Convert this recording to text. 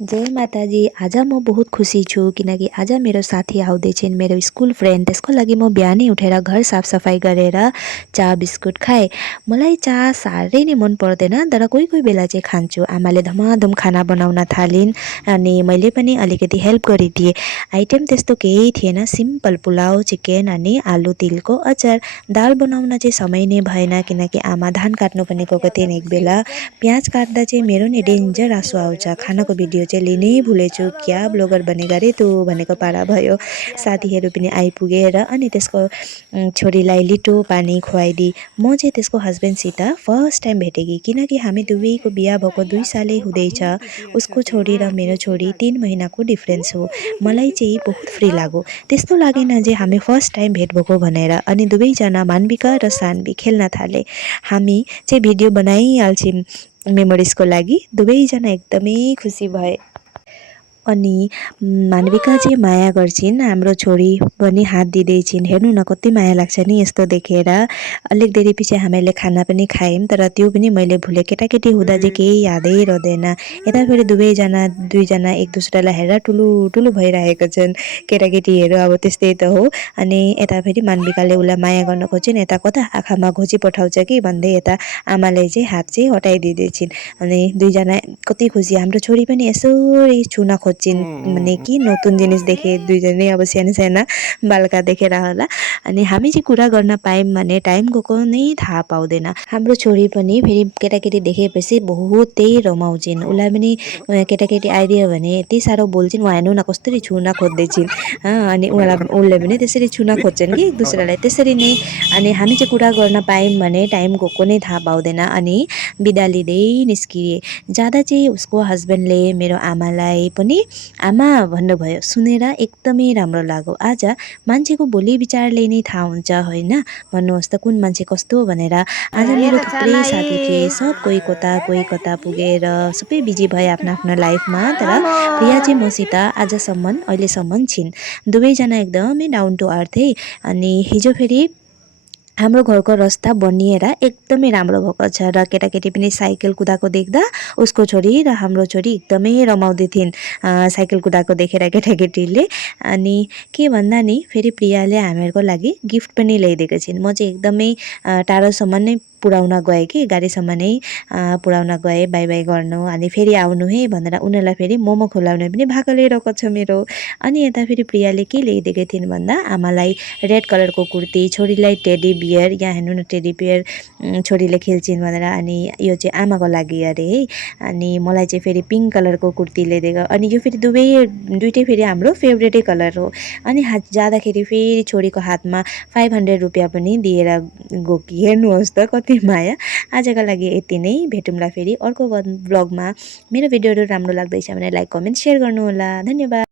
जय माताजी। आज म बहुत खुसी छु किनकि आज मेरो साथी आउँदैछिन्, मेरो स्कुल फ्रेन्ड। त्यसको लागि म बिहानै उठेर घर साफसफाई गरेर चा बिस्कुट खाएँ। मलाई चा साह्रै नै मन पर्दैन, तर कोही कोही बेला चाहिँ खान्छु। आमाले धमाधम खाना बनाउन थालिन् अनि मैले पनि अलिकति हेल्प गरिदिएँ। आइटम त्यस्तो केही थिएन, सिम्पल पुलाउ, चिकन अनि आलु तिलको अचार। दाल बनाउन चाहिँ समय नै भएन किनकि आमा धान काट्नु पनि गएको थिइन् एक बेला। प्याज काट्दा चाहिँ मेरो नि डेन्जर आँसु आउँछ। खानाको भिडियो चाहिँ लिनै भुलेछु, क्या ब्लगर बनेगा रे तँ भनेको पारा भयो। साथीहरू पनि आइपुगेर अनि त्यसको छोरीलाई लिटो पानी खुवाइदिए। म चाहिँ त्यसको हस्बेन्डसित फर्स्ट टाइम भेटेँ किनकि हामी दुवैको बिहा भएको 2 सालै हुँदैछ। उसको छोरी र मेरो छोरी 3 महिनाको डिफ्रेन्स हो। मलाई चाहिँ बहुत फ्री लाग्यो, त्यस्तो लागेन जे हामी फर्स्ट टाइम भेट भएको भनेर। अनि दुवैजना मान्विका र सान्वी खेल्न थाले। हामी चाहिँ भिडियो बनाइहाल्छौँ मेमोरिजको लागि। दुवैजना एकदमै खुसी भए। अनि मान्विका चाहिँ माया गर्छिन्, हाम्रो छोरी पनि हात दिँदैछिन्। हेर्नु न कति माया लाग्छ नि यस्तो देखेर। अलिक देरी पछि हामीले खाना पनि खायौँ, तर त्यो पनि मैले भुलेँ। केटाकेटी हुँदा चाहिँ केही यादै रहँदैन। यता फेरि दुईजना एक दुसरालाई हेरेर ठुलो ठुलो भइरहेको छन्। केटाकेटीहरू अब त्यस्तै त हो। अनि यता फेरि मान्विकाले उसलाई माया गर्न खोज्छिन्, यता कता आँखामा घोची पठाउँछ कि भन्दै यता आमाले चाहिँ हात चाहिँ हटाइदिँदैछिन्। अनि दुईजना कति खुसी। हाम्रो छोरी पनि यसरी छुन खोज्छिन् भने कि नतुन जिनिस देखे। दुईजनै अब साना साना बालका देखेर होला। अनि हामी चाहिँ कुरा गर्न पायौँ भने टाइम गएको नै थाहा पाउँदैन। हाम्रो छोरी पनि फेरि केटाकेटी देखेपछि बहुतै रमाउँछिन्। उसलाई पनि केटाकेटी आइदियो भने यति साह्रो बोल्छिन्, उहाँ हेर्नु न कसरी छुन खोज्दैछिन्। अनि उसले पनि त्यसरी छुन खोज्छन् कि एक दुसरालाई त्यसरी नै। अनि हामी चाहिँ कुरा गर्न पायौँ भने टाइम गएको नै थाहा पाउँदैन। अनि बिदा लिँदै निस्किए। जाँदा चाहिँ उसको हस्बेन्डले मेरो आमालाई पनि आमा भन्नुभयो। सुनेर एकदमै राम्रो लाग्यो। आज मान्छेको बोली विचारले नै थाहा हुन्छ होइन, भन्नुहोस् त कुन मान्छे कस्तो भनेर। आज मेरो थुप्रै साथी थिए, सब कोही कता पुगेर सबै बिजी भए आफ्नो आफ्नो लाइफमा। तर प्रिया चाहिँ मसित आजसम्म अहिलेसम्म छिन्। दुवैजना एकदमै डाउन टु अर्थ है। अनि हिजो फेरि हाम्रो घरको रस्ता बनिएर एकदमै राम्रो भएको छ र केटाकेटी पनि साइकल कुदाएको देख्दा उसको छोरी र हाम्रो छोरी एकदमै रमाउँदै थिइन् साइकल कुदाएको देखेर केटाकेटीले। अनि के भन्दा नि फेरि प्रियाले हामीहरूको लागि गिफ्ट पनि ल्याइदिएको छिन्। म चाहिँ एकदमै टाढोसम्म नै पुर्याउन गएँ कि गाडीसम्म नै पुर्याउन गएँ बाई बाई गर्नु। अनि फेरि आउनु है भनेर उनीहरूलाई फेरि मोमो खुवाउने पनि भाग लिइरहेको छ मेरो। अनि यता फेरि प्रियाले के ल्याइदिएको थिइन् भन्दा आमालाई रेड कलरको कुर्ती, छोरीलाई टेडी बियर। यहाँ हेर्नु न टेडी बियर छोरीले खेल्छिन् भनेर। अनि यो चाहिँ आमाको लागि अरे है। अनि मलाई चाहिँ फेरि पिङ्क कलरको कुर्ती ल्याइदिएको। अनि यो फेरि दुइटै फेरि हाम्रो फेभरेटै कलर हो। अनि जाँदाखेरि फेरि छोरीको हातमा 500 रुपियाँ पनि दिएर गयो कि। हेर्नुहोस् त कति माया। आजको लागि यति नै, भेटौँला फेरि अर्को ब्लगमा। मेरो भिडियोहरू राम्रो लाग्दैछ भने लाइक कमेन्ट सेयर गर्नुहोला। धन्यवाद।